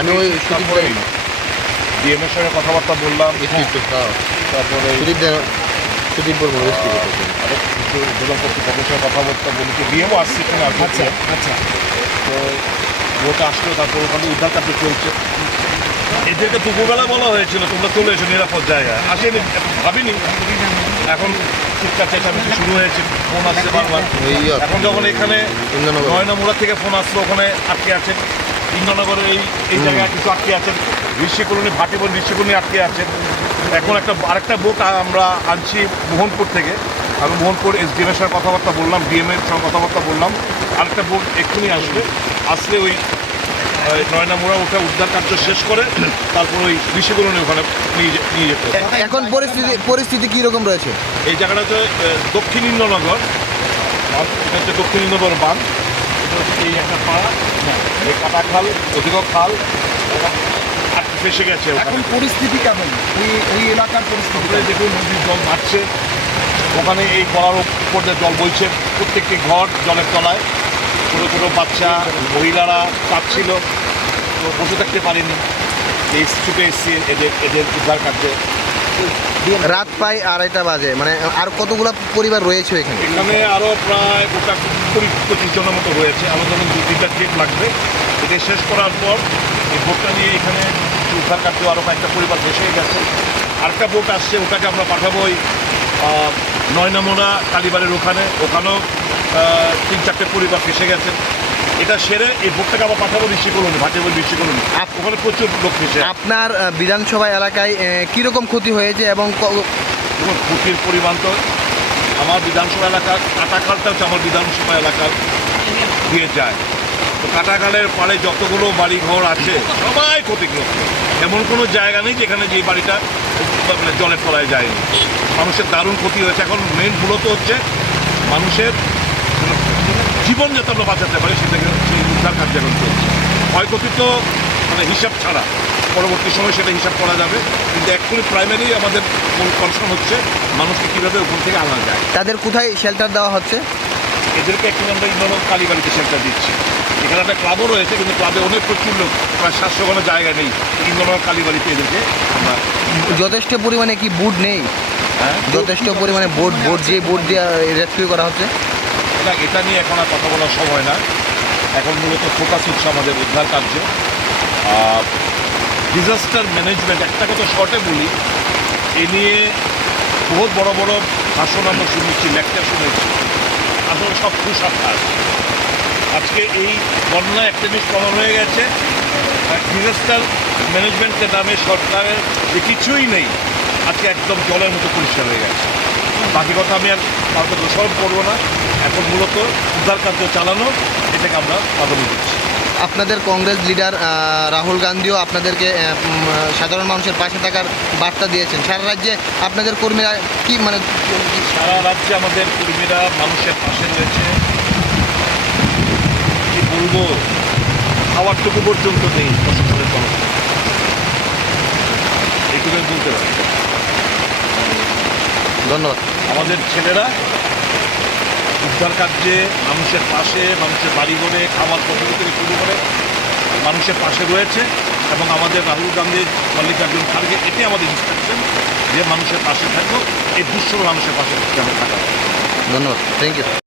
আমি ওই পেয়েছি, সুদীপ দেন। ডিএমের সঙ্গে কথাবার্তা বললাম একটু হ্যাঁ। তারপরে সুদীপ দেন সুদীপ রেস্কি আরেক কিছু কর্তৃপক্ষের সঙ্গে কথাবার্তা বলেছি ডিএমও আসছে এখানে আচ্ছা আচ্ছা। তো ভোট আসলো তারপর ওখানে উদ্ধার কার্য চলছে। এদেরকে দুপুরবেলা বলা হয়েছিল তোমরা চলে এসো নিরাপদ জায়গায়। আসেনি ভাবিনি। এখন চিৎকার চেঁচামেচি শুরু হয়েছে ফোন আসছে বারবার। এখন যখন এখানে ইন্দ্রনগর। থেকে ফোন আসলো ওখানে আটকে আছেন ইন্দ্রনগরের এই এই জায়গায় কিছু আটকে আছেন। ঋষি কলোনি ভাটিবন ঋষি আটকে আছেন। এখন একটা আরেকটা বোট আমরা আনছি মোহনপুর থেকে। আমি মোহনপুর এস ডিএম এর সঙ্গে কথাবার্তা বললাম ডিএম এর সঙ্গে কথাবার্তা বললাম। আরেকটা বোট এক্ষুনি আসবে। আসলে ওই নয়নামুড়া ওটা উদ্ধার কার্য শেষ করে তারপর ওই ঋষি ওখানে নিয়ে নিয়ে যেতে এখন পরিস্থিতি পরিস্থিতি কি রকম রয়েছে? এই জায়গাটা হচ্ছে দক্ষিণ ইন্দ্রনগর এটা হচ্ছে দক্ষিণ ইন্দ্রনগর বাঁধ। এটা হচ্ছে এই একটা পাড়া। এই কাটা খাল অধিক খাল ফেসে গেছে ওখানে। এখন পরিস্থিতি কেমন? ওই ওই এলাকার পরিস্থিতি দেখুন নদীর জল বাড়ছে ওখানে এই গড়ার উপর দিয়ে জল বইছে। প্রত্যেকটি ঘর জলের তলায়। ছোটো ছোটো বাচ্চা মহিলারা কাঁদছিল তো বসে থাকতে পারিনি। এই ছুটে এসছি এদের এদের উদ্ধার কার্যে। রাত প্রায় আড়াইটা বাজে মানে আর কতগুলো পরিবার রয়েছে এখানে? এখানে আরও প্রায় গোটা কুড়ি পঁচিশ জনের মতো রয়েছে। যেমন দু তিনটা ট্রিপ লাগবে। এটা শেষ করার পর এই বোটটা নিয়ে এখানে উদ্ধার কার্য আরও কয়েকটা পরিবার বসে গেছে। আরেকটা বোট আসছে, ওটাকে আমরা পাঠাবো ওই নয়নামোড়া, কালীবাড়ির ওখানে। ওখানেও তিন চারটে পরিবার ফেসে গেছে। এটা সেরে এই বোটটাকে আবার পাঠাবো কলোনি ভাটিবল আপ- ওখানে প্রচুর লোক ফেসে আপনার বিধানসভা এলাকায় কীরকম ক্ষতি হয়েছে এবং ক্ষতির পরিমাণ তো আমার বিধানসভা এলাকার কাটাকালটা হচ্ছে আমার বিধানসভা এলাকার দিয়ে যায়। তো কাটাখালের পাড়ে যতগুলো বাড়ি ঘর আছে সবাই ক্ষতিগ্রস্ত। এমন কোনো জায়গা নেই যেখানে যে বাড়িটা মানে জলের তলায় যায়নি। মানুষের দারুণ ক্ষতি হয়েছে। এখন মেন মূলত হচ্ছে মানুষের জীবন যাতে আমরা বাঁচাতে পারি সেটাকে সেই উদ্ধার কার্য এখন চলছে। ক্ষয়ক্ষতি তো মানে হিসাব ছাড়া পরবর্তী সময় সেটা হিসাব করা যাবে। কিন্তু অ্যাকচুয়ালি প্রাইমারি আমাদের মূল কনসার্ন হচ্ছে মানুষকে কীভাবে ওখান থেকে আনা যায়। তাদের কোথায় শেল্টার দেওয়া হচ্ছে? এদেরকে একটু আমরা ইন্দোলন কালীবাড়িতে শেল্টার দিচ্ছি। এখানে একটা ক্লাবও রয়েছে কিন্তু ক্লাবে অনেক প্রচুর লোক প্রায় সাতশো কোনো জায়গা নেই। ইন্দোলন কালীবাড়িতে এদেরকে আমরা যথেষ্ট পরিমাণে কি বুট নেই? হ্যাঁ? যথেষ্ট পরিমাণে বোট বোট যে বোট দিয়ে রেস্কিউ করা হচ্ছে? এটা এটা নিয়ে এখন আর কথা বলার সময় না এখন মূলত ফোকাস হচ্ছে আমাদের উদ্ধার কার্যে। ডিজাস্টার ম্যানেজমেন্ট একটা কথা শর্টে বলি, এ নিয়ে বহুত বড় বড় ভাষণ আমরা শুনেছি লেকচার শুনেছি। আসলে সব কুসাক্ষার আজকে এই বন্যায় একটা জিনিস কমন হয়ে গেছে। ডিজাস্টার ম্যানেজমেন্টের নামে সরকারের যে কিছুই নেই, আজকে একদম জলের মতো পরিষ্কার হয়ে গেছে। বাকি কথা আমি আর কাউকে দোষারোপ করব না। এখন মূলত উদ্ধার কার্য চালানো এটাকে আমরা প্রাধান্য দিচ্ছি আপনাদের কংগ্রেস লিডার রাহুল গান্ধীও আপনাদেরকে সাধারণ মানুষের পাশে থাকার বার্তা দিয়েছেন। সারা রাজ্যে আপনাদের কর্মীরা কি মানে সারা রাজ্যে আমাদের কর্মীরা মানুষের পাশে রয়েছে। কি বলব? খাওয়ারটুকু পর্যন্ত নেই প্রশাসনের তরফ। এইটুকু বলতে পারি। ধন্যবাদ। আমাদের ছেলেরা উদ্ধার কার্যে মানুষের পাশে, মানুষের বাড়ি ঘরে, খাবার পদ্ধতি থেকে শুরু করে মানুষের পাশে রয়েছে এবং আমাদের রাহুল গান্ধী মল্লিকার্জুন খার্গে এটি আমাদের ইনস্ট্রাকশন যে মানুষের পাশে থাকব এই দুঃস্থ মানুষের পাশে যেন থাকা। ধন্যবাদ। Thank you